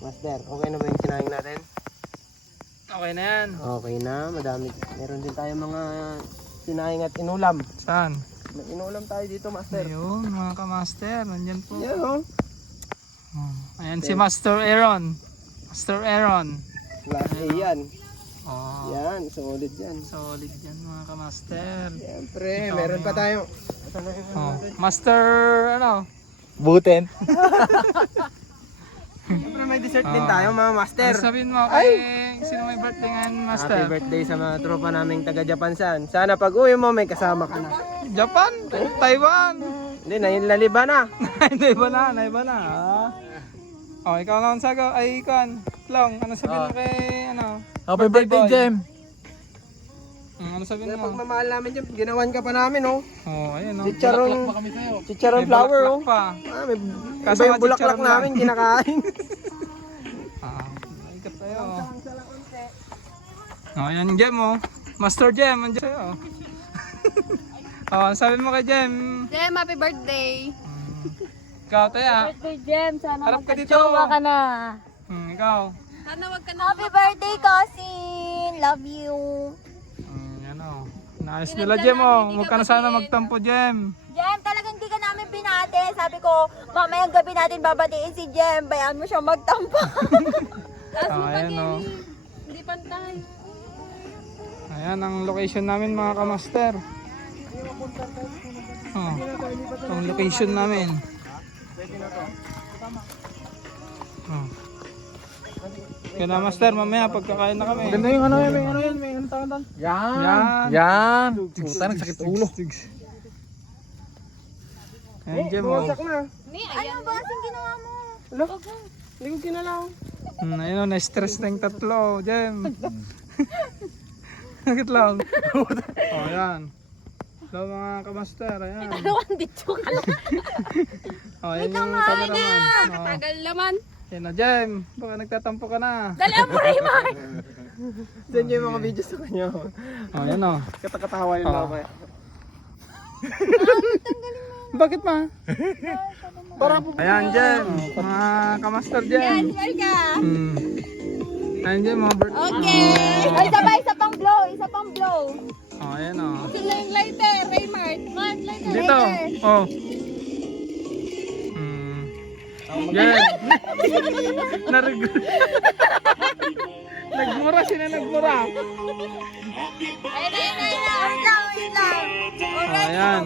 Master, okay na ba yung sinayang natin? Okay na yan. Okay na, madami. Meron din tayo mga sinayang at inulam. Saan? May inulam tayo dito, Master. Ayun, mga kamaster. Nandyan po. Yan, oh. Ayan si Master Aaron. Master Aaron. Class A yan. Oh, Yan, solid yan. solid yan mga kamaster. Siyempre, Ito, meron pa mga- tayo. Ito na yung Oh, Master ano? Buten. Siyempre may dessert din tayo, mga Master. Ano sabihin mo kay sino may birthday ngayon, Master? Happy birthday sa mga tropa naming taga Japan san. Sana pag uwi mo may kasama ka na. Japan? Taiwan? Hindi, naiba na. Naiba na, naiba na. Oh, ikaw naman sago. Ay, ikaw. Long, ano sabihin mo kay ano? Happy birthday, boy? Jem. Ano sabihin Kaya mo? pagmamahal namin dyan, ginawan ka pa namin, oh. Oh, ayun oh. Chicharon May flower, oh. bulaklak pa. Ah, may Kaso iba yung nga bulaklak chicharon lang. namin, kinakain. Ikat tayo. Oh, ayan Jem oh. Master Jem, andyan sa'yo. Oh, sabi mo kay Jem. Jem, happy birthday! Ikaw tayo. Birthday, Jem! Sana Harap ka dito. magka-jowa ka na! Ikaw. Sana wag ka na happy birthday, cousin! Love you! Yan oh. Naayos nila Jem oh. Huwag ka na sana magtampo Jem. Jem, talagang hindi ka namin binate. Sabi ko, mamayang gabi natin babatiin si Jem. Bayaan mo siya magtampo. Ayan oh. Hindi pantay. Ayan ang location namin mga kamaster. Oh, ang location namin. Oh. Kaya na master, mamaya pagkakain na kami. Ganda yung ano yun, may ano tawag doon? Yan. Yan. Puta, nagsakit ulo. Ayan Jem oh. Buwasak na. Ano ba kasing ginawa mo? Alo, hindi ko kinalaw. Ayun oh, na-stress na yung tatlo, Jem. Bakit lang? Oh, ayan. Hello mga kamaster, ayan. Dalawang bitso ka lang. Oh, ayan yung cameraman. Oh, Tagal naman. ayan na Jem, baka nagtatampo ka na. Dali ang Raymond! Send niyo yung mga videos sa kanya. Oh, ayan oh. Katakatawa yung Oh. mga kaya. Bakit ma? Ayan Jem, mga kamaster Jem. Smile ka! Ayan Jem, mga birthday. Okay! Ay, sabay, isa pang blow, isa pang blow. Oh, ayan oh. Sila yung lighter, Raymond. Lighter. Dito. Oh. Jem. Nagmura sila, nagmura. Ayun na. Wait lang. Oh, ayan.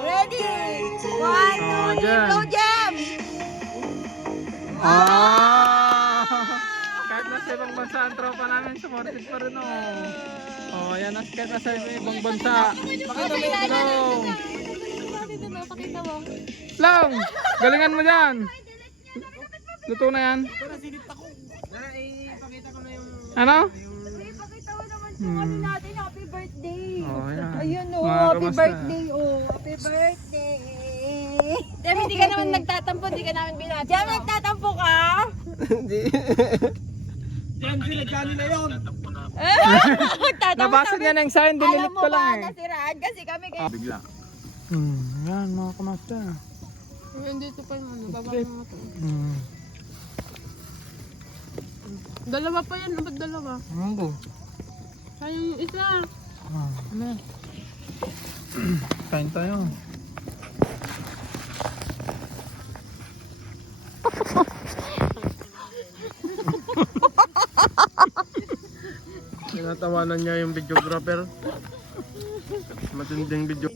Ready? One, two, Oh, three, dyan. go, Jem! Kahit nasa ibang bansa ang tropa namin, supported pa rin oh. Oh, ayan, kahit nasa ibang bansa. Go! Pakita mo. Lang! Galingan mo dyan! Luto na yan. Ipakita ko na yung... Ano? Pakita mo naman yung ano natin, happy birthday. Oh, ayan. Ayun oh, Mga happy kamusta? birthday oh, happy birthday. Jem, hindi ka naman nagtatampo, hindi ka namin binati. Jem, nagtatampo ka? Hindi. Jem, sinagkani na yun. Nabasa niya na yung sign, Alam dinilit mo ko ba, lang eh. nasiraan kasi kami kayo. Yan mga kamasta. Dito pa yung ano, baba mo ito. Dalawa pa yan, ba't dalawa? Ano ko? Sayang yung isa. Ano? Kain tayo. Tinatawanan niya yung videographer. Matinding video.